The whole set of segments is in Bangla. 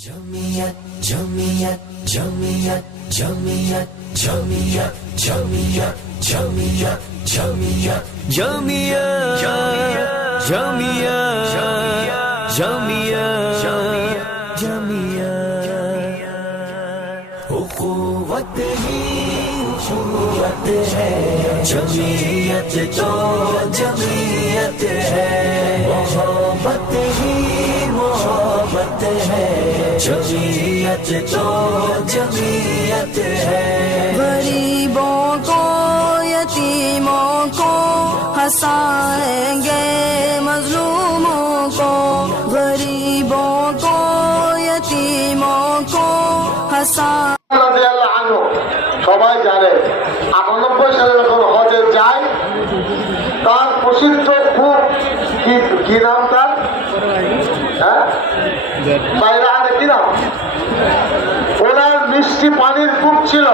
Jamiyat, Jamiyat, Jamiyat, Jamiyat, Jamiyat, Jamiyat, Jamiyat, Jamiyat, Jamiyat, Jamiyat, Jamiyat, Jamiyat, Ukhuwat hi ukhuwat hai, Jamiyat to Jamiyat hai, Mohabbat hi मोहब्बत है जमीयत तो जमीयत है गरीबों को यतीमों को हंसाएंगे मजलूमों को गरीबों को यतीमों को हंसा সবাই জানে 98 সালে যখন হজে যায় তার প্রসিদ্ধ খুব কি নাম তার বাইরে কি নাম ওনার মিষ্টি পানির কূপ ছিল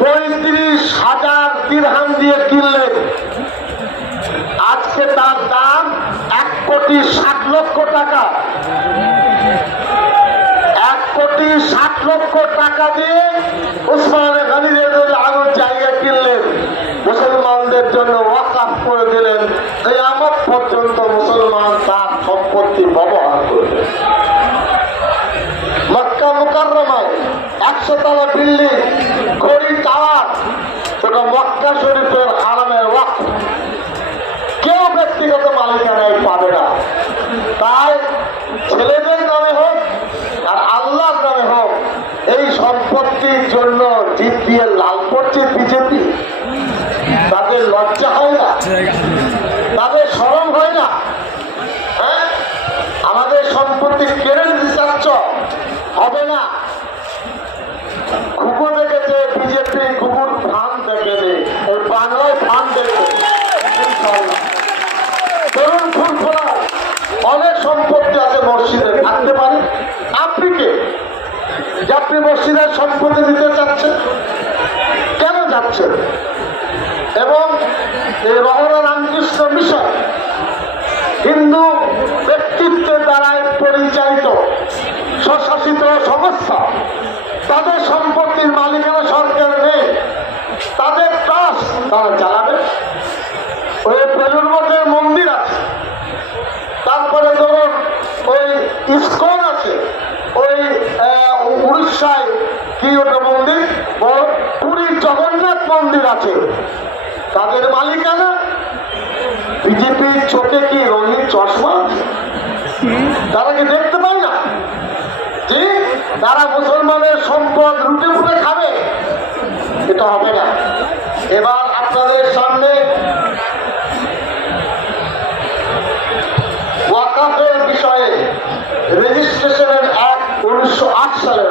35,000 দিরহাম দিয়ে কিনলেন আজকে তার দাম 1,60,00,000 টাকা 1,60,00,000 টাকা দিয়ে উসমানে গনি রাদিয়াল্লাহু আনহু জায়গা কিনলেন মুসলমানদের জন্য ওয়াকফ করে দিলেন কিয়ামত পর্যন্ত মুসলমান তার সম্পত্তি ব্যবহার করবে মক্কা মুকাররমায় 100 তলা বিল্ডিং ঘড়ি টাওয়ার ওটা মক্কা শরীফের হারামের ওয়াকফ কেউ ব্যক্তিগত মালিকানায় পাবে না তাই ছেলেদের নামে হোক আর আল্লাহর নামে হোক এই সম্পত্তির জন্য জিত দিয়ে লাল করছে বিজেপি তাদের লজ্জা হয় না তাদের শরম হয় না হ্যাঁ আমাদের সম্পত্তি কেড়ে নিতে চাচ্ছ হবে না কুকুর দেখেছে বিজেপি কুকুর ফান দেখেছে ওই বাংলায় ফান দেখেছে তরুণ ফুলফোলা অনেক সম্পত্তি আছে মসজিদে থাকতে পারে আপনি কে যে আপনি মসজিদের সম্পত্তি দিতে চাচ্ছেন কেন যাচ্ছেন এবং এই রহরা রামকৃষ্ণ মিশন হিন্দু ব্যক্তিত্বের দ্বারা পরিচালিত স্বশাসিত সংস্থা তাদের সম্পত্তির মালিকানা সরকার নেই তাদের ট্রাস্ট তারা চালাবে ওই বেলুর মধ্যে মন্দির আছে তারপরে ধরুন ওই ইস্কন আছে ওই উড়িষ্যায় কি ওটা মন্দির পুরীর জগন্নাথ মন্দির আছে তাদের মালিকানা বিজেপির চোখে কি রঙিন চশমা তারা কি দেখতে পায় না যে তারা মুসলমানের সম্পদ লুটে ফুটে খাবে এটা হবে না এবার আপনাদের সামনে ওয়াকাফের বিষয়ে রেজিস্ট্রেশনের অ্যাক্ট 1908 সালে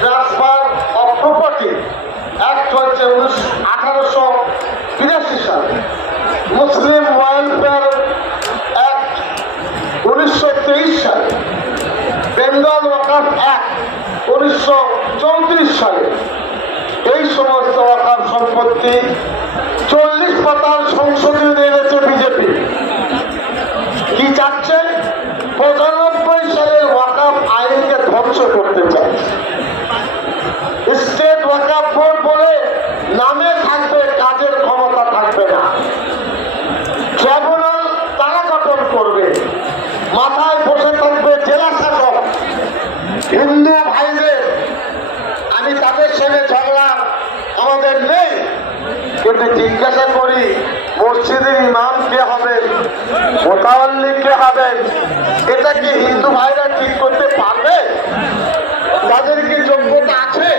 ট্রান্সফার অফ প্রপার্টি অ্যাক্ট হচ্ছে 1882 সালে মুসলিম ওয়েলফেয়ার অ্যাক্ট 1923 সালে বেঙ্গল ওয়াকাফ অ্যাক্ট 1934 সালে এই সমস্ত ওয়াকাফ সম্পত্তি 40 পাতার সংশোধনী এনেছে বিজেপি কি চাচ্ছে 95 সালের ওয়াকাফ আইনকে ধ্বংস করতে চাচ্ছে স্টেট ওয়াকাফ বোর্ড বলে নামে থাকবে কাজের ক্ষমতা থাকবে না ট্রাইব্যুনাল তারা গঠন করবে মাথায় বসে থাকবে জেলা শাসক হিন্দু ভাইদের আমি তাদের সঙ্গে ঝগড়া আমাদের নেই কিন্তু জিজ্ঞাসা করি মসজিদের ইমাম কে হবেন মোতাওয়াল্লি কে হবেন এটা কি হিন্দু ভাইরা ঠিক করতে পারবে তাদের কি যোগ্যতা আছে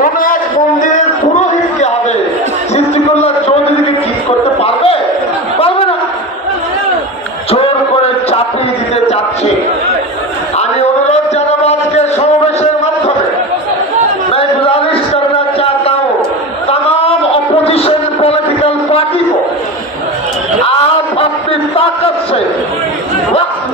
কোন এক মন্দিরের পুরোহিত কে হবে সিদ্দিকুল্লাহ চৌধুরীকে ঠিক করতে পারবে পারবে না জোর করে চাপিয়ে দিতে চাচ্ছে আমি অনুরোধ জানাবো আজকে সমাবেশের মাধ্যমে मैं गुजारिश करना चाहता हूँ तमाम अपोजिशन पॉलिटिकल पार्टी को आप अपनी ताकत से वक्त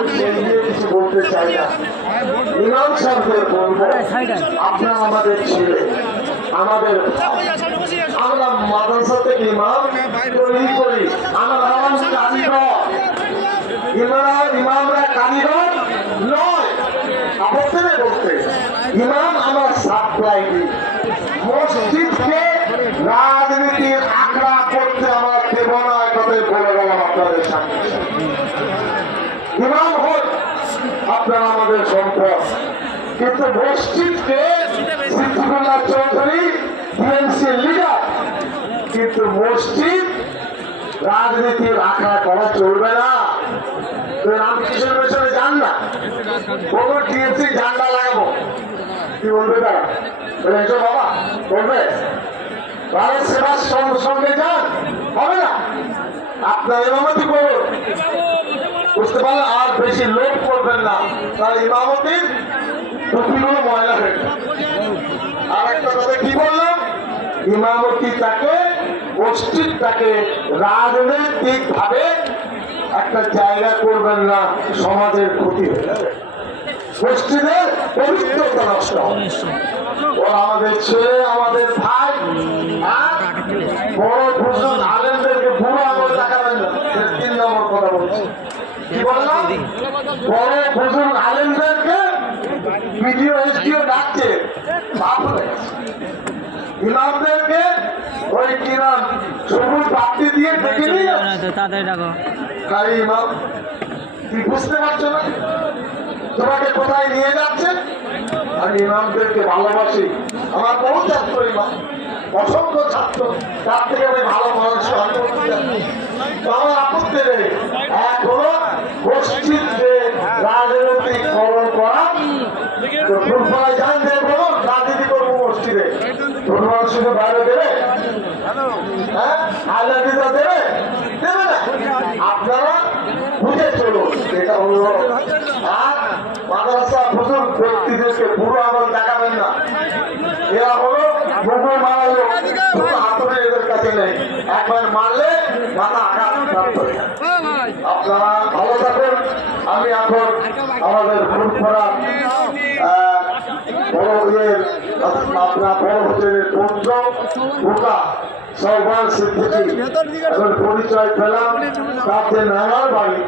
আমি সেই নিয়ে কিছু বলতে চাই না। ইমাম সাহেবদের বলবো, আপনারা আমাদের ছেলে, আমাদের আমরা মাদ্রাসা থেকে ইমাম তৈরি করি, আমরা কারিগর। ইমামরা কারিগর নয়, আপত্তি নেই বলতে। ইমাম আমার সাপ্লাই দিই। মসজিদকে রাজনীতির আখড়া করতে আমার দেব না, কথাই বলে গেলাম আপনাদের সামনে। ইমাম হোক আপনারা আমাদের সম্পদ, কিন্তু মসজিদকে সিদ্দিকুল্লাহ চৌধুরী টিএমসির লিডার, কিন্তু মসজিদ রাজনীতির আখড়া করা চলবে না। রামকৃষ্ণের পেছনে যান না, বলবো টিএমসি ঝান্ডা লাগাবো, কি বলবে তারা? বলেছো বাবা বলবে ভারত সেবার সঙ্গে যান, হবে না। আপনার ইমামতি করুন, বুঝতে পারলেন? আর বেশি লোভ করবেন না, তার ইমামতির টুপিগুলো ময়লা হয়ে যায়। আর একটা কথা কি বললাম, ইমামতিটাকে মসজিদটাকে রাজনৈতিক ভাবে একটা জায়গা করবেন না, সমাজের ক্ষতি হয়ে যাবে, মসজিদের পবিত্রতা নষ্ট হবে। ও আমাদের ছেলে, আমাদের ভাই, বড় বুজুর্গ আলেমদেরকে বুড়ো আঙুল দেখাবেন না। 3 নম্বর কথা বলছি, কি বললাম? বড় বুজুর্গ আলেমদেরকে ভিডিও এসডিও ডাকছে, ইমামদেরকে ওই কিনা সবুজ বাতি দিয়ে ডেকে নিয়ে যাচ্ছে। ইমাম কি বুঝতে পারছো না তোমাকে কোথায় নিয়ে যাচ্ছে? আমি ইমামদেরকে ভালোবাসি, আমার বহু ছাত্র ইমাম, অসংখ্য ছাত্র, তার থেকে আমি ভালো মানুষ আমার আপত্তি নেই। এক হলো মসজিদকে রাজনৈতিকরণ করা, তো ফুলফলায় যান যে বলো রাজনীতি করবো মসজিদে, ফুলফল শুধু বাইরে দেবে, হ্যাঁ আল্লাহ দেবে, দেবে না। আপনারা বুঝে চলুন, এটা হলো। আর মাদ্রাসা বুজুর্গ ব্যক্তিদেরকে বুড়ো আমল দেখাবেন না, এরা হলো মুখে মারালো, হাতুড়ি এদের কাছে নেই, একবার মারলে মাথা আঘাত প্রাপ্ত হয়ে যায়। আপনারা ভালো থাকুন। আমি এখন আমাদের ফুলফলা বড় ইয়ের আপনার বড় হোটেলের পঞ্চ ঢোকা সরকার সিদ্দিকী এখন পরিচয় পেলাম। তাদের নানার বাড়ি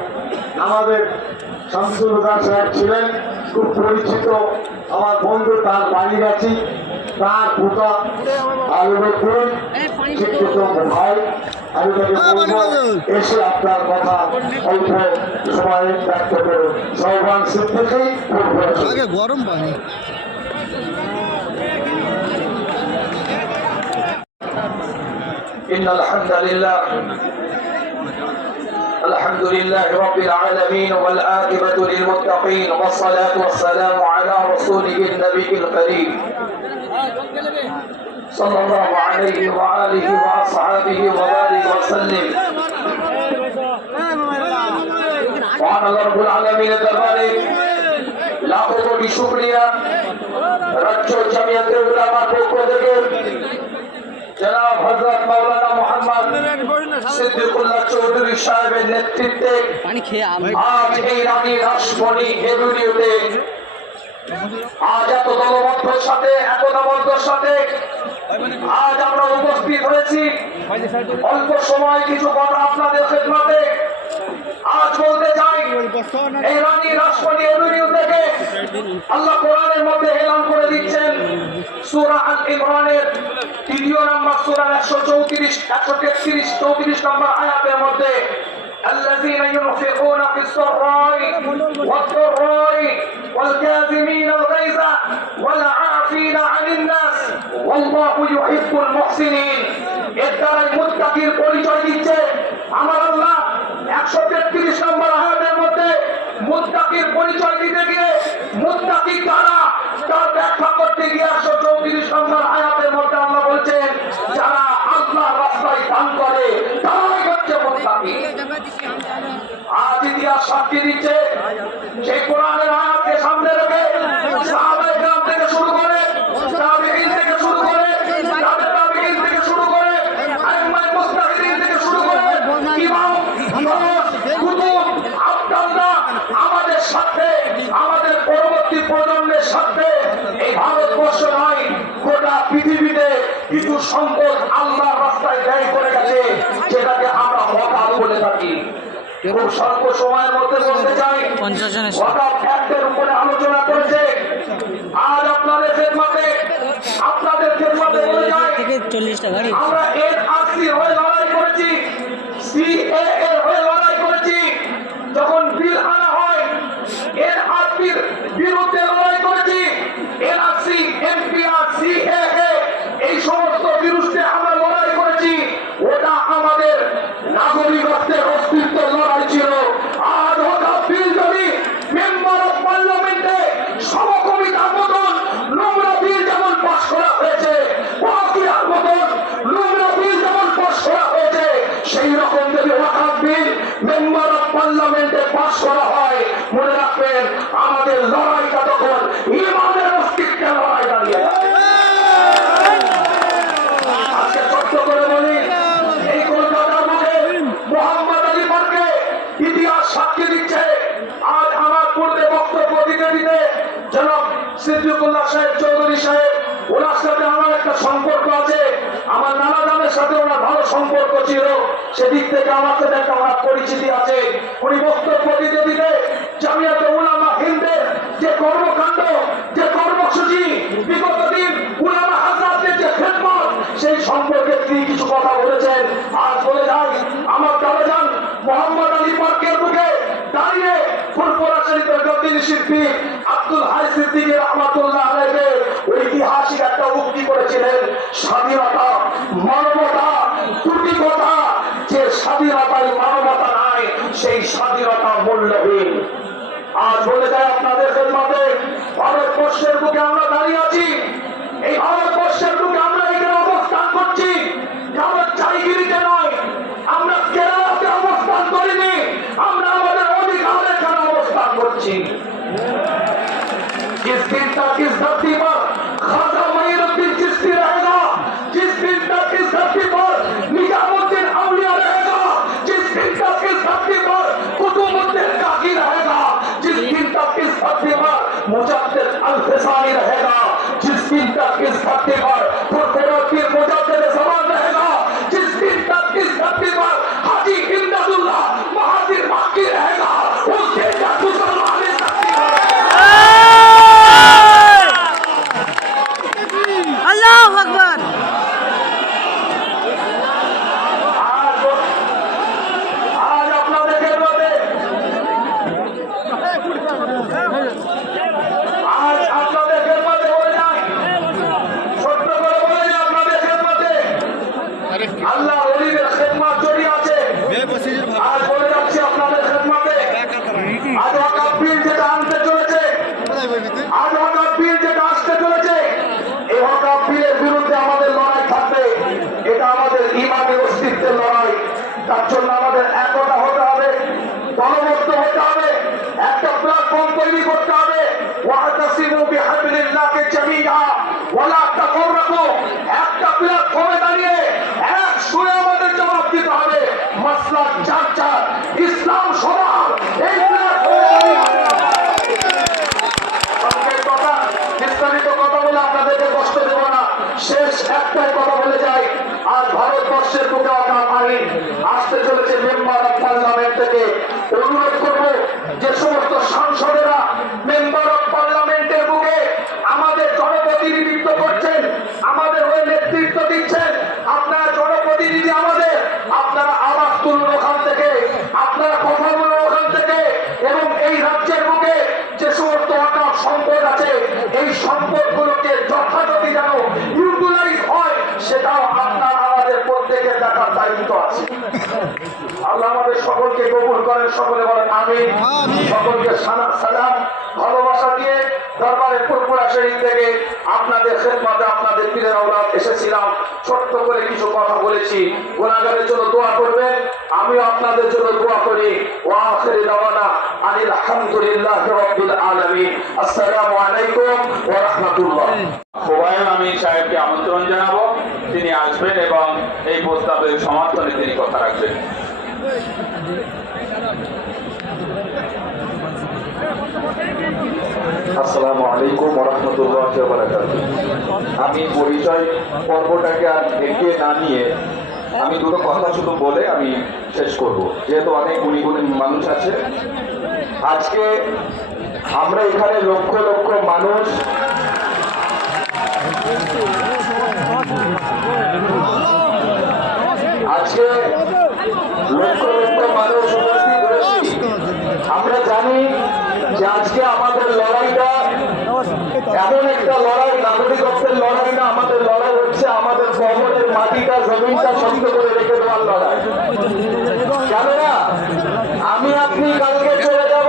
আমাদের শামসুল হুদা সাহেব ছিলেন, খুব পরিচিত আমার বন্ধু, তার বাড়ি গেছি, তার পুতা আলুবুদ্দিন শিক্ষিত ভাই। আমি তাকে বলবো এসে আপনার কথা অল্প সময় ব্যক্ত করুন। সরকার সিদ্দিকী গরম পানি। إن الحمد لله رب العالمين والعاقبة للمتقين والصلاة والسلام على رسوله النبي الكريم صلى الله عليه وآله وأصحابه وبارك وسلم وعن الله رب العالمين দরবারে লাখো কোটি শুকরিয়া। রাজ্য জামিয়াতুল উলামার পক্ষ থেকে জনাব হযরত মাওলানা মুহাম্মদ সিদ্দিকুল্লাহ চৌধুরী সাহেবের নেতৃত্বে আজ এই রানী রাসমণি এভিনিউতে আজ এত দলবদ্ধর সাথে, একতাবদ্ধর সাথে আজ আমরা উপস্থিত হয়েছি। অল্প সময় কিছু কথা আপনাদের খেদমতে আজ বলতে চাই। এই রানী রাসমণি এভিনিউ থেকে আল্লাহ কোরআনের মধ্যে এলান করে দিচ্ছেন, সূরা আল ইমরানের 3 নম্বর সূরার 133 নম্বর আয়াতের মধ্যে الذين ينفقون في السراء والضراء والكاظمين الغيظ والعافين عن الناس والله يحب المحسنين। এর দ্বারা মুত্তাকির পরিচয় দিচ্ছে আমার আল্লাহ। 133 নম্বর আয়াতের মধ্যে মুত্তাকির পরিচয় দিতে গিয়ে মুত্তাকি কারা তার ব্যাখ্যা করতে গিয়ে 134 নম্বর আয়াতের মধ্যে আল্লাহ বলছেন যারা আল্লাহর রাস্তায় দান করে তারাই হচ্ছে মুত্তাকি। আজ ইতিহাস সাক্ষী দিচ্ছে সেই কোরআনের আয়াতকে সামনে রেখে সাহাবায়ে কেরাম থেকে শুরু করে তাবেঈন থেকে শুরু করে তাবেঈন থেকে শুরু করে আইম্মায়ে মুজতাহিদিন থেকে শুরু করে ইমাম কুতুব আব্দুল্লাহ আমাদের কিছু সম্পদ আল্লাহর রাস্তায় ব্যয় করে গেছে, যেটাকে আমরা ওয়াকাফ বলে থাকি। খুব স্বল্প সময়ের মধ্যে বলতে চাই, ওয়াকাফ অ্যাক্টের উপরে আলোচনা করেছে। আজ আপনাদের খেদমতে বলে যাই, আমরা NRC হয়ে লড়াই করেছি, CAA হয়ে লড়াই করেছি। যখন বিল আনা হয়, NRCর বিরুদ্ধে লড়াই করেছি। NRC, NPR, CAA এই সমস্ত বিরুদ্ধে আমরা লড়াই করেছি। ওটা আমাদের নাগরিকত্বের অস্তিত্বের লড়াই ছিল। আজ ওটা বিল যদি মেম্বার অফ পার্লামেন্টে সমকবিতার মতন নোংরা বিল যেমন পাশ করা হয়েছে, ওয়াকিয়ার মতন নোংরা বিল যেমন পাশ করা হয়েছে, সেই রকম যদি ওয়াকাফ বিল মেম্বার অফ পার্লামেন্টে পাশ করা হয়, মনে রাখবেন আমাদের লড়াইটা তখন ইমানের অস্তিত্বের লড়াই দাঁড়িয়ে যাবে। আজকে ছোট্ট করে বলি, এই কলকাতার বুকে মোহাম্মদ আলী পার্কে ইতিহাস সাক্ষী দিচ্ছে। আজ আমার পূর্বে বক্তব্য দিতে দিতে জনাব সিদ্দিকুল্লাহ সাহেব চৌধুরী সাহেব, ওনার সাথে আমার একটা সম্পর্ক আছে। আমার নানা জানের সাথে ওনার ভালো সম্পর্ক ছিল, সেদিক থেকে আমার সাথে একটা ওনার পরিচিতি আছে। উনি বক্তব্য দিতে দিতে জামিয়াতে উলামা হিন্দের যে কর্মকাণ্ড, যে কর্মসূচি, বিগত দিন উলামা হাজরাতের যে খেদমত, সেই সম্পর্কে তিনি কিছু কথা বলেছেন। আজ বলে যাই, আমার দাদাজান মোহাম্মদ আলী পার্কের বুকে দাঁড়িয়ে ফুরফুরা শরীফের গদ্দিনী শিল্পী আব্দুল হাই সিদ্দিকী রহমাতুল্লাহ আলাইহি ঐতিহাসিক একটা উক্তি করেছিলেন, স্বাধীনতা মানবতা দুটি কথা, যে স্বাধীনতায় মানবতা নাই সেই স্বাধীনতা মূল্যহীন। আজ বলে যায় আপনাদের খেদমতে, ভারতবর্ষের বুকে আমরা দাঁড়িয়ে আছি। এই ভারতবর্ষের বুকে আমরা এখানে অবস্থান করছি, আমরা চাইগিরিতে নয়, আমরা কেরালাতে অবস্থান করিনি, আমরা আমাদের অধিকার এখানে অবস্থান করছি। जिस दिन तक इस धरती पर खाजा मईनुद्दीन चिश्ती रहेगा, जिस दिन तक इस धरती पर निजामुद्दीन अवलिया रहेगा, जिस दिन तक इस धरती पर कुतुबुद्दीन काकी रहेगा, जिस दिन तक इस धरती पर मुजद्दिद अल-फिसानी रहेगा, जिस दिन तक इस धरती पर फुरफुरा पीर मुजद्दिद ज़मान रहेगा, जिस दिन तक इस धरती पर हाजी इमदादुल्लाह महाजिर बाकी रहेगा, उस दिन तक मुसलमान इस धरती पर अल्लाहु अकबर। आज আপনাদের খেদমতে বলে যাই, ছোট্ট করে বলে যাই আপনাদের খেদমতে, আল্লাহ ওলিদের খেদমত জড়িয়ে আছে। আজ বলে যাচ্ছি আপনাদের খেদমতে, আজ ওয়াকাফ বিল যেটা আনতে চলেছে, আজ ওয়াকাফ বিল যেটা আসতে চলেছে, এই ওয়াকাফ বিলের বিরুদ্ধে আমাদের লড়াই থাকবে। এটা আমাদের ইমানের অস্তিত্বের লড়াই। তার জন্য আমাদের একতা হতে হবে, দলবদ্ধ হতে হবে, একটা প্ল্যাটফর্ম তৈরি করতে হবে। ওয়াতাসিমু বিহাবলিল্লাহি জামিআ ওয়ালা তাফাররাকু, একটা প্ল্যাটফর্মে দাঁড়িয়ে এক সুরে আমাদের জবাব দিতে হবে। মাসলাক যার যার, ইসলাম সবার, এই প্ল্যাটফর্মে কথা বিস্তারিত কথা বলে আপনাদেরকে কষ্ট দেব না। শেষ একটাই কথা বলে যাই, আজ ভারতবর্ষের বুকে ওয়াকাফ আইন আসতে চলেছে মেম্বার অফ পার্লামেন্ট থেকে। অনুরোধ করবো যে সমস্ত সাংসদেরা মেম্বার অফ পার্লামেন্টের বুকে আমাদের জনপ্রতিনিধিত্ব করছেন, আমাদের হয়ে নেতৃত্ব দিচ্ছেন, আপনারা জনপ্রতিনিধি আমাদের, আপনারা আওয়াজ তুলুন ওখান থেকে, আপনারা কথা বলুন ওখান থেকে, এবং এই রাজ্যের বুকে যে সমস্ত ওয়াকাফ সম্পদ আছে, এই সম্পদগুলোকে যথাযথ যেন ইউটিলাইজ হয়, সেটাও আপনার আমাদের প্রত্যেকের দেখার দায়িত্ব আছে। আল্লাহ আমাদের সকলকে কবুল করেন, সকলে বলেন আমিন। সকলকে সালাম ভালোবাসা দিয়ে দরবারে ফুরফুরা শরীফ থেকে আপনাদের খেদমতে আপনাদের পীরের আওলাদ এসেছিলাম। ছোট্ট করে কিছু কথা বলেছি, গুনাহগারের জন্য দোয়া করবেন, আমিও আপনাদের জন্য দোয়া করি। ওয়া আখিরু দাওয়ানা আনিল হামদুলিল্লাহি রাব্বিল আলামিন। আসসালামু আলাইকুম ওয়া রাহমাতুল্লাহ। হুমায়ুন আমিন সাহেবকে আমন্ত্রণ জানাবো, তিনি আসবেন এবং এই প্রস্তাবের সমর্থনে তিনি কথা রাখবেন। Thank you. আসসালামু আলাইকুম ওয়া রাহমাতুল্লাহি ওয়া বারাকাতুহু। আমি পরিচয় পর্বটাকে আর এগিয়ে না নিয়ে আমি দুটো কথা শুধু বলে আমি শেষ করব, যেহেতু অনেক গুণী গুণী মানুষ আছে। আজকে আমরা এখানে লক্ষ লক্ষ মানুষ আজকে লক্ষ লক্ষ মানুষ উপস্থিত হয়েছি। আমরা জানি যে আজকে আমাদের লড়াইটা এমন একটা লড়াই, নাগরিকত্বের লড়াই না, আমাদের লড়াই হচ্ছে আমাদের শহরের মাটিটা জমিনটা শক্ত করে রেখে দেওয়ার লড়াই। কেননা আমি আপনি কালকে চলে যাব,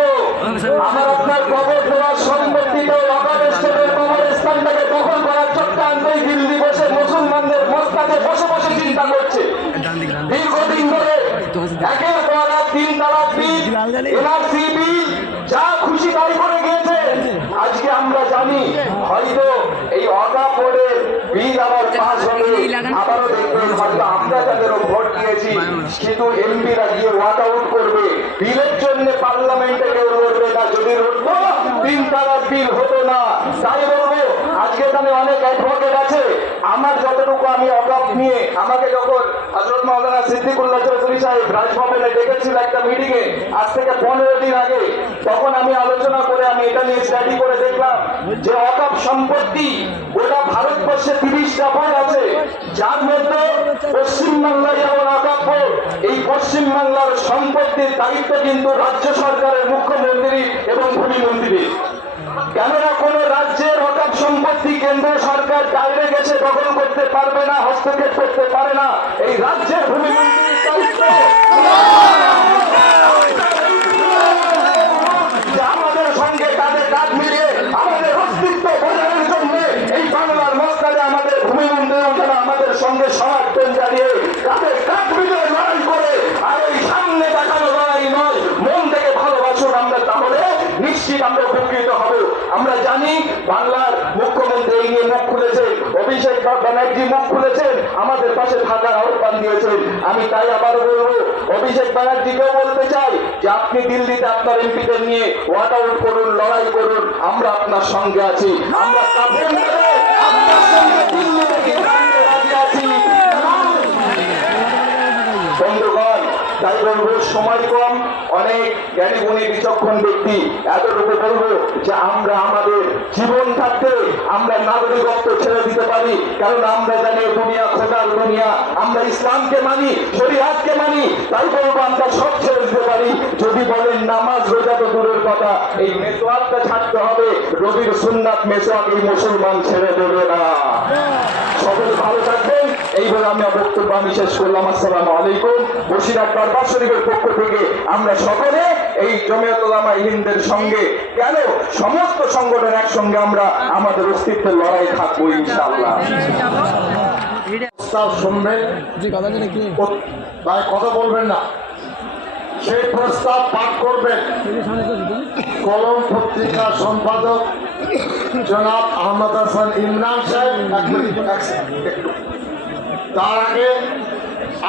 আমার আপনার কবর দেওয়ার সম্পত্তিতে বাংলাদেশের কবরস্থানটাকে দখল করার চক্রান্তই দিল্লি বসে মুসলমানদের মস্তাকে বসে বসে চিন্তা করছে। দীর্ঘদিন ধরে একের পর এক 3 তালাক বিল, এনআরসি বিল, যা খুশি তাই করে গিয়েছে। আজকে আমরা জানি হয়তো এই ওয়াকফ বোর্ডের বিল আবার পাস হবে, আবারও দেখবেন হয়তো আমরা যাদেরও ভোট দিয়েছি কিন্তু এমপিরা গিয়ে ওয়াক আউট করবে। বিলের জন্য পার্লামেন্টে কেউ লড়বে না, যদি লড়তো 3 তালাক বিল হতো না। তাই বলবো আজকে এখানে অনেক অ্যাডভোকেট আছে, আমার যতটুকু আমি ওয়াকফ নিয়ে, আমাকে যখন হযরত মাওলানা সিদ্দিকুল্লাহ চৌধুরী সাহেব রাজভবনে ডেকেছিল একটা মিটিং এ আজ থেকে 15 দিন আগে, তখন আমি আলোচনা করে আমি এটা নিয়ে স্টাডি করে দেখলাম যে ওয়াকফ সম্পত্তি গোটা ভারতবর্ষে 30টা বোর্ড আছে, যার মধ্যে পশ্চিমবাংলায় যেমন ওয়াকফ বোর্ড, এই পশ্চিমবাংলার সম্পত্তির দায়িত্ব কিন্তু রাজ্য সরকারের মুখ্যমন্ত্রী এবং ভূমিমন্ত্রী। কেননা কোন রাজ্যের ওয়াকফ সম্পত্তি কেন্দ্র সরকার ডাইরেক্ট এসে দখল করতে পারবে না, হস্তক্ষেপ করতে পারে না, এই রাজ্যের ভূমিমন্ত্রীর দায়িত্ব। আমাদের সঙ্গে কাঁধে কাঁধ মিলিয়ে আমাদের অস্তিত্ব বজায়ের জন্য এই বাংলার মসজিদে আমাদের ভূমিমন্ত্রীও যেন আমাদের সঙ্গে সমর্থন জানিয়ে কাঁধে কাঁধ মিলিয়ে লড়াই করে, আর এই সামনে দেখানো লড়াই নয়, মন থেকে ভালোবাসুন। আমরা তাহলে নিশ্চিত আমরা উপকৃত হব। আমরা জানি বাংলার মুখ্যমন্ত্রী এই নিয়ে মুখ খুলেছেন, অভিষেক ব্যানার্জি মুখ খুলেছেন, আমাদের পাশে থাকার আহ্বান দিয়েছেন। আমি তাই আবার বলবো, অভিষেক ব্যানার্জিকেও বলতে চাই যে আপনি দিল্লিতে আপনার এমপিদের নিয়ে ওয়াক আউট করুন, লড়াই করুন, আমরা আপনার সঙ্গে আছি। আমরা আপনার সঙ্গে দিল্লি থেকে রাজি আছি। বন্ধুগণ, তাই বলবো সময় কম, অনেক জ্ঞানী গুণী বিচক্ষণ ব্যক্তি, এতটুকু বলবো যে আমরা আমাদের জীবন থাকতে আমরা নাগরিকত্ব ছেড়ে দিতে পারি, কারণ আমরা জানি দুনিয়া খোদার দুনিয়া, আমরা ইসলামকে মানি, শরীয়তকে মানি। তাই বলবো আমরা সব ছেড়ে দিতে পারি। যদি বলেন নামাজ রোজা তো দূরের কথা, এই মেসওয়াকটা ছাড়তে হবে, রবির সুন্নাত মেসওয়াক এই মুসলমান ছেড়ে দেবে না। সকলে ভালো থাকবেন, এই বলে আমি বক্তব্য আমি শেষ করলাম। আসসালামু আলাইকুম। বসিরহাট দরবার শরীফের পক্ষ থেকে আমরা সকলে এই জমিয়ত উলামা হিন্দের সঙ্গে, কেন সমস্ত সংগঠন একসঙ্গে আমরা আমাদের অস্তিত্বের লড়াই থাকবো ইনশাআল্লাহ। প্রস্তাব শুনবেন, ভাই কথা বলবেন না, সেই প্রস্তাব পাঠ করবেন কলম পত্রিকা সম্পাদক জনাব আহমদ হাসান ইমরান সাহেব। তার আগে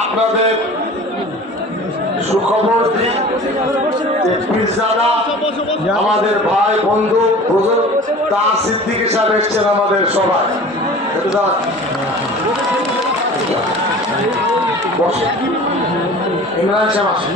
আপনাদের সুখবর দিই, পীরজাদা আমাদের ভাই বন্ধু হুজুর তা সিদ্দিকী সাহেব এসছেন আমাদের সবাই। ইমরান সাহেব আসেন,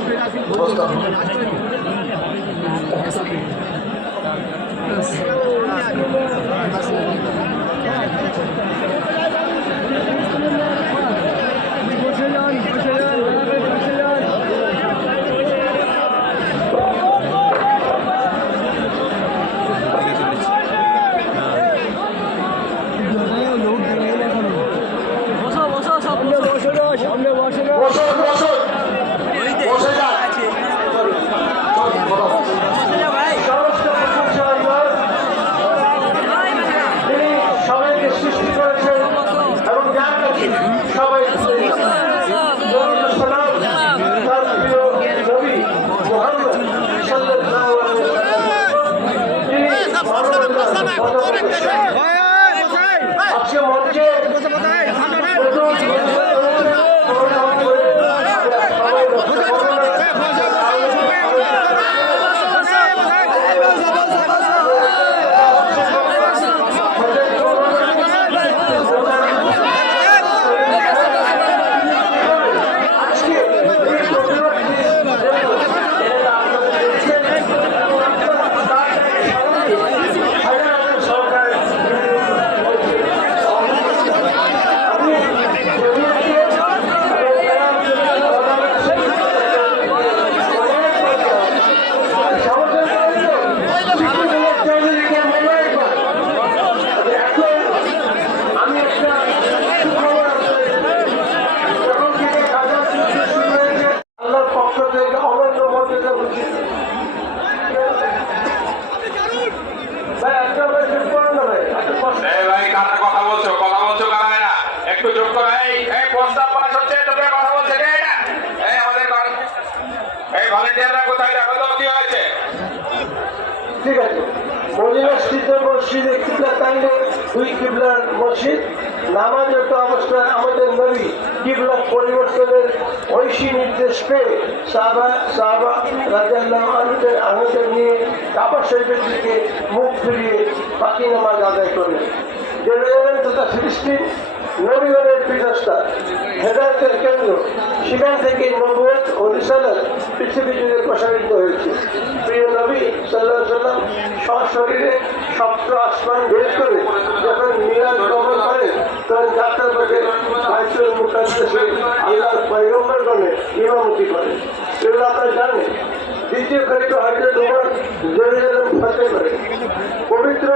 বয়স হচ্ছে তোকে কথা বলছে কে এটা? এই আমাদের এই ভলেন্টিয়াররা কোথায় দেখো তো কি হয়েছে? ঠিক আছে, মদিনাস্থিত মসজিদে কিবলা তাইলে দুই কিবলার মসজিদ, নামাজরত অবস্থায় আমাদের নবী কিবলা পরিবর্তনের ঐশী নির্দেশ পেয়ে সাহাবা রাদিয়াল্লাহু আনহুদের নিয়ে কাবা শরীফের দিকে মুখ ফিরিয়ে বাকি নামাজ আদায় করলেন। জেরুজালেম তথা ফিলিস্তিন নবীগণের পীঠস্থান, হেদায়েতের কেন্দ্র, সেখান থেকে নবুয়ত ও রিসালাত পৃথিবী জুড়ে প্রসারিত হয়েছে। প্রিয় নবী সাল্লাল্লাহু আলাইহি ওয়াসাল্লাম সশরীরে সপ্ত আসমান ভেদ করে যখন মিরাজ গমন করেন, তখন যাত্রা পথে বাইতুল মুকাদ্দাসে আল্লাহর পয়গম্বরগণের ইমামতি করেন। এগুলো আপনারা জানেন। দ্বিতীয় খলিফা হযরত উমর জেরুজালেম ফতহ করেন। পবিত্র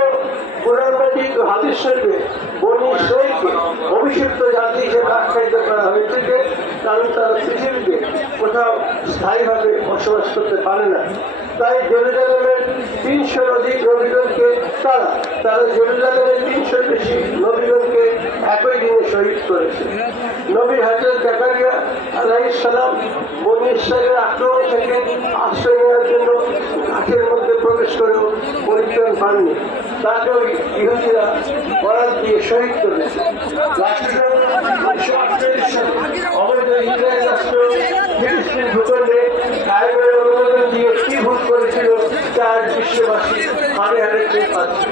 কুরআন মাজিদ ও হাদিস শরীফে বনী ইসরাঈলকে অভিষিক্ত জাতি হিসেবে আখ্যায়িত করা হয়েছে, কারণ তারা পৃথিবীতে কোথাও স্থায়ীভাবে বসবাস করতে পারে না। তাই জেরুজালেমের ৩০০-র অধিক নবীগণকে তারা জেরুজালেমের ৩০০-র বেশি নবীগণকে একই দিনে শহীদ করেছে। নবী হযরত জাকারিয়া আলাইহিস সালাম বনী ইসরাঈলের আক্রমণ থেকে আশ্রয় নেওয়ার জন্য ঘাটের মধ্যে প্রবেশ করেও পরিত্রাণ পাননি। তাকে ওই ইহুদিরা বরাত দিয়ে শহীদ করেছে। অবৈধ ইসরায়েল রাষ্ট্র ফিলিস্তিন ভূখণ্ডে কায়েমের অনুমোদন দিয়ে কি ভুল করেছিল তা আজ বিশ্ববাসী হারে হারে টের পাচ্ছে।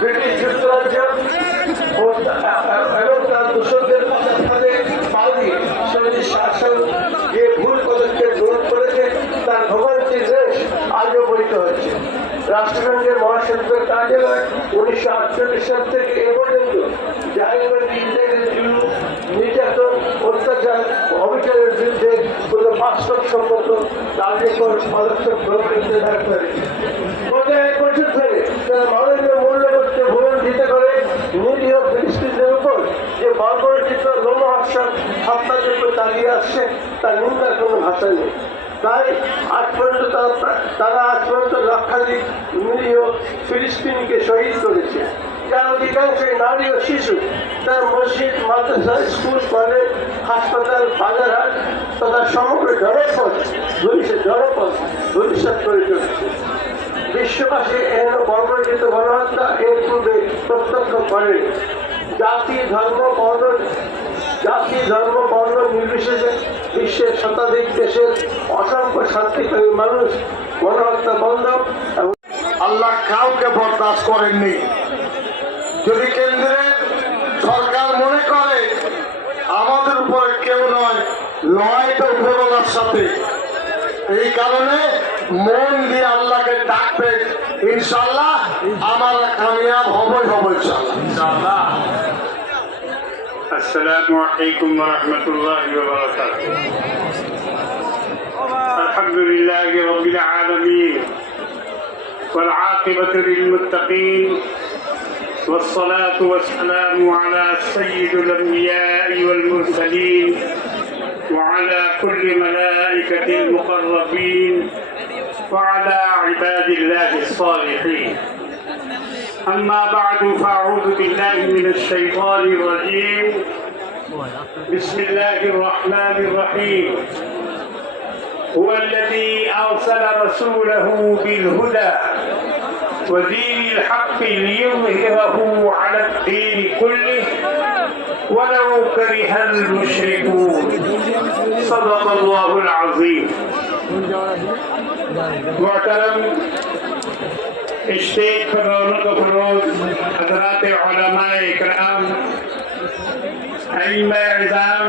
ব্রিটিশ যুক্তরাজ্য এবং তার দূষকদের ফাঁদে পা দিয়ে সৌদি শাসন যে ভুল পদক্ষেপ গ্রহণ করেছে তার ভোগান্তির রেশ আজও বহিত হচ্ছে। রাষ্ট্রসংঘের মহাসচিবের কার্যালয় 1948 সাল থেকে এ পর্যন্ত জাতিসংঘের নির্যাতন, অত্যাচার, অবিচারের বিরুদ্ধে কোনো বাস্তবসম্মত কার্যকর পদক্ষেপ গ্রহণ করতে ব্যর্থ হয়েছে। গত 1 বছর ধরে তারা মানবীয় মূল্যবোধকে ভুলণ্ঠিত করে নিরীহ ফিলিস্তিনিদের উপর যে বর্বরচিত লোমহর্ষক হত্যাযজ্ঞ চালিয়ে আসছে তার নিন্দার কোনো ভাষা নেই। তাই আজ পর্যন্ত তারা লক্ষাধিক নিরীহ ফিলিস্তিনিকে শহীদ করেছে, যার অধিকাংশই নারী ও শিশু। তার মসজিদ, মাদ্রাসা, স্কুল, কলেজ, হাসপাতাল, বাজারহাট তথা সমগ্র জনপদ ভবিষ্যৎ করে চলেছে। বিশ্ববাসী এন বর্বরচিত গণহত্যা এর পূর্বে প্রত্যক্ষ করেন। জাতি ধর্ম বর্ণ নির্বিশেষে বিশ্বের শতাধিক দেশের অসংখ্য শান্তিপ্রেমী মানুষ গণহত্যা বন্ধ এবং আল্লাহ কাউকে বরদাস্ত করেননি। যদি কেন্দ্রের সরকার মনে করে আমাদের উপরে কেউ নয়, লড়াইটা উপরওয়ালার সাথে, এই কারণে মন দিয়ে আল্লাহকে ডাকবে, ইনশাআল্লাহ আমরা কামিয়াব হবই ইনশাআল্লাহ। السلام عليكم ورحمة الله وبركاته. الحمد لله رب العالمين والعاقبة للمتقين والصلاة والسلام على سيد الأنبياء والمرسلين وعلى كل ملائكة المقربين وعلى عباد الله الصالحين. أما بعد فأعوذ بالله من الشيطان الرجيم. بسم الله الرحمن الرحيم. هو الذي أرسل رسوله بالهدى ودين الحق ليظهره على الدين كله ولو كره المشركون. صدق الله العظيم. محترم स्टेज पर रौनक फरोज हजरात उलमाए इकराम, आइम्मा इज़ाम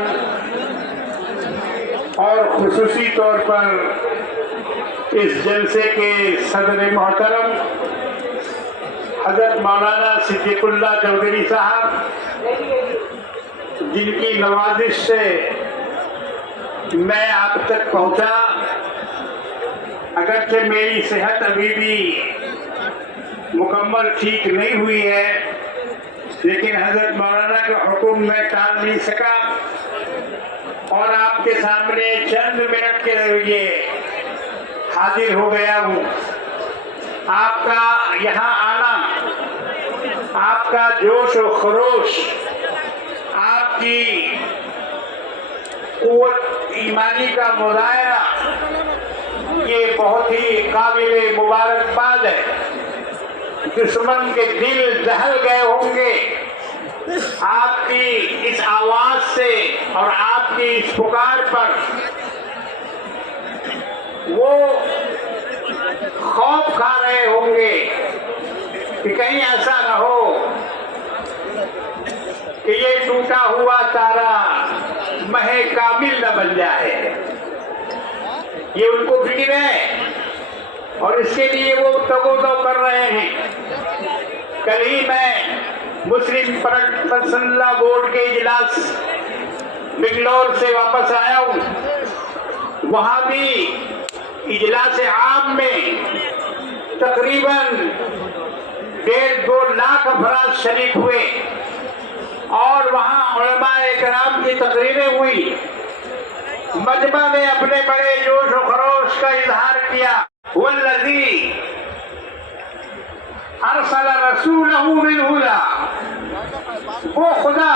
और खुसूसी तौर पर इस जलसे के सदर मोहतरम हजरत मौलाना सिद्दीकुल्लाह चौधरी साहब, जिनकी नवाजिश से मैं आप तक पहुंचा, अगरचे मेरी सेहत अभी भी मुकम्मल ठीक नहीं हुई है, लेकिन हजरत मौलाना का हुक्म मैं टाल नहीं सका और आपके सामने चंद मिनट के लिए हाजिर हो गया हूँ। आपका यहाँ आना, आपका जोश और खरोश, आपकी कुव्वत ईमानी का मुजाहरा ये बहुत ही काबिल मुबारकबाद है। दुश्मन के दिल दहल गए होंगे आपकी इस आवाज से और आपकी इस पुकार पर। वो खौफ खा रहे होंगे कि कहीं ऐसा न हो कि ये टूटा हुआ तारा महे काबिल न बन जाए। ये उनको फिक्र है और इसके लिए वो तगोदो कर रहे हैं। कल ही मैं मुस्लिम पर्सनल बोर्ड के इजलास बेंगलोर से वापस आया हूँ। वहां भी इजलास आम में तकरीबन 1.5-2 लाख अफराद शरीक हुए और वहां उलमाए किराम की तकरीरें हुई। मजमा ने अपने बड़े जोश और खरोश का इजहार किया। वल्लज़ी अरसल रसूलहू बिल-हुदा, वो खुदा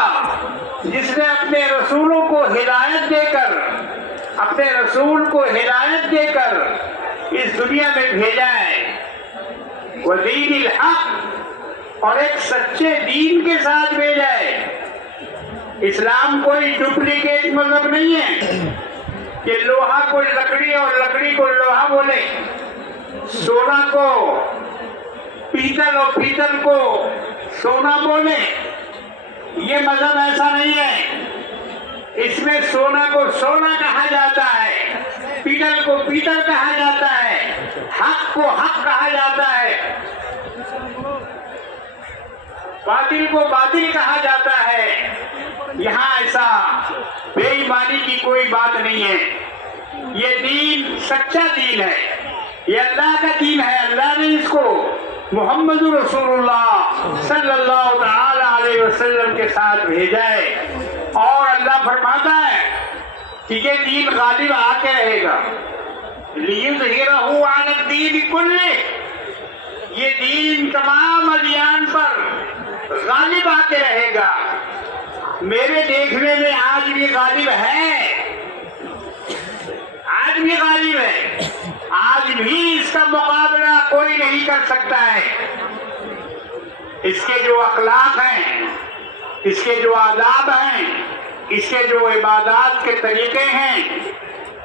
जिसने अपने रसूलों को हिदायत देकर, अपने रसूल को हिदायत देकर इस दुनिया में भेजा है। वदीनिल हक, और एक सच्चे दीन के साथ भेजा है। इस्लाम कोई डुप्लीकेट मजहब नहीं है कि लोहा को लकड़ी और लकड़ी को लोहा बोले, सोना को पीतल और पीतल को सोना बोले। ये मजहब ऐसा नहीं है। इसमें सोना को सोना कहा जाता है, पीतल को पीतल कहा जाता है, हक को हक कहा जाता है, बातिल को बातिल कहा जाता है। यहाँ ऐसा बेईमानी की कोई बात नहीं है। ये दीन सच्चा दीन है, ये अल्लाह का दीन है। अल्लाह ने इसको मोहम्मद रसूलुल्लाह सल्लल्लाहु तआला अलैहि वसल्लम के साथ भेजा है। और अल्लाह फरमाता है कि ये दीन गालिब आके रहेगा। लियुज़हिरहू अला दीन कुल्लिह, ये दीन तमाम अदियान पर गालिब आके रहेगा। मेरे देखने में आज भी गालिब है, आज भी गालिब है। आज भी इसका मुकाबला कोई नहीं कर सकता है। इसके जो अखलाक हैं, इसके जो आदाब हैं, इसके जो इबादत के तरीके हैं,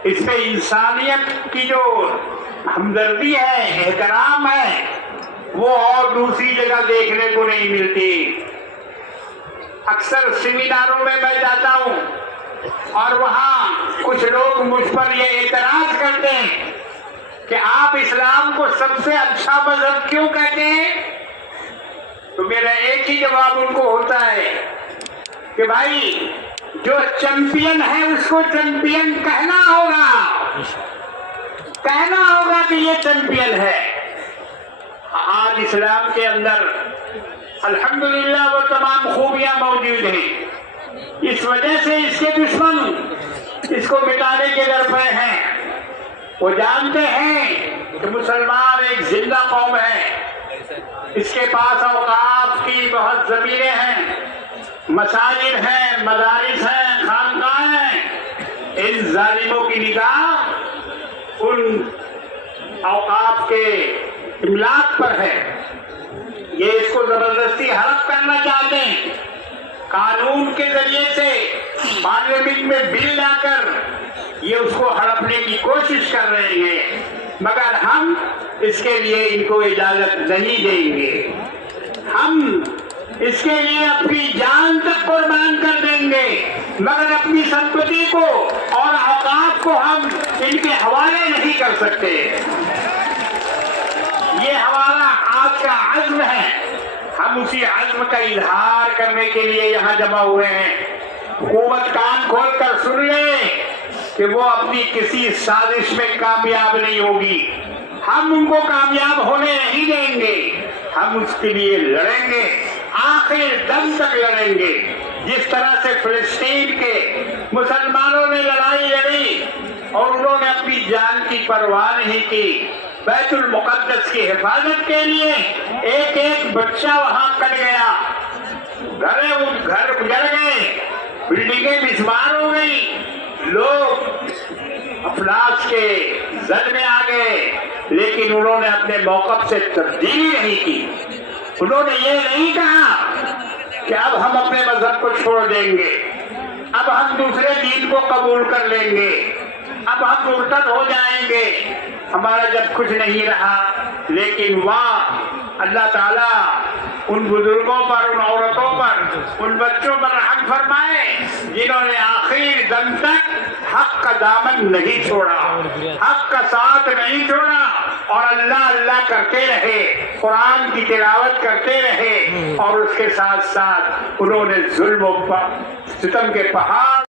इसमें इंसानियत की जो हमदर्दी है, एहतराम है, वो और दूसरी जगह देखने को नहीं मिलती। अक्सर सेमिनारों में मैं जाता हूँ और वहाँ कुछ लोग मुझ पर ये एतराज करते हैं कि आप इस्लाम को सबसे अच्छा मजहब क्यों कहते हैं। तो मेरा एक ही जवाब उनको होता है कि भाई जो चैंपियन है उसको चैंपियन कहना होगा, कहना होगा कि ये चैंपियन है। आज इस्लाम के अंदर अल्हम्दुलिल्लाह वो तमाम खूबियां मौजूद हैं। इस वजह से इसके दुश्मन इसको मिटाने के दर पे हैं। वो जानते हैं कि मुसलमान एक जिंदा कौम है। इसके पास औकाफ की बहुत जमीनें हैं, मसाजिद हैं, मदारिस हैं, खानकाह हैं। इन जालिमों की निगाह उन औकाफ के इमलाक पर है। ये इसको जबरदस्ती हड़प करना चाहते हैं। कानून के जरिए से पार्लियामेंट में बिल लाकर ये उसको हड़पने की कोशिश कर रहे हैं, मगर हम इसके लिए इनको इजाजत नहीं देंगे। हम इसके लिए अपनी जान तक कुर्बान कर देंगे, मगर अपनी संपत्ति को और औकात को हम इनके हवाले नहीं कर सकते। ये हमारा आज का अज़्म है। हम उसी अज़्म का इजहार करने के लिए यहाँ जमा हुए हैं। हुकूमत कान खोल कर सुन ले कि वो अपनी किसी साजिश में कामयाब नहीं होगी। हम उनको कामयाब होने नहीं देंगे। हम उसके लिए लड़ेंगे, आखिर दम तक लड़ेंगे। जिस तरह से फिलिस्तीन के मुसलमानों ने लड़ाई लड़ी और उन्होंने अपनी जान की परवाह नहीं की, बैतुल मुक़द्दस की हिफाजत के लिए एक एक बच्चा वहां कट गया, घर उजड़ गए, बिल्डिंगें मिसमार हो गई, लोग अफलास के जद में आ गए, लेकिन उन्होंने अपने मौक़िफ़ से तब्दीली नहीं की। उन्होंने ये नहीं कहा कि अब हम अपने मजहब को छोड़ देंगे, अब हम दूसरे दीन को कबूल कर लेंगे, अब हम मुर्तद हो जाएंगे, हमारा जब कुछ नहीं रहा। लेकिन वहाँ अल्लाह ताला उन बुजुर्गों पर, उन औरतों पर, उन बच्चों पर रहम फरमाए जिन्होंने आखिर दम तक हक का दामन नहीं छोड़ा, हक का साथ नहीं छोड़ा और अल्लाह अल्लाह करते रहे, कुरान की तिलावत करते रहे और उसके साथ साथ उन्होंने जुल्म व सितम के पहाड़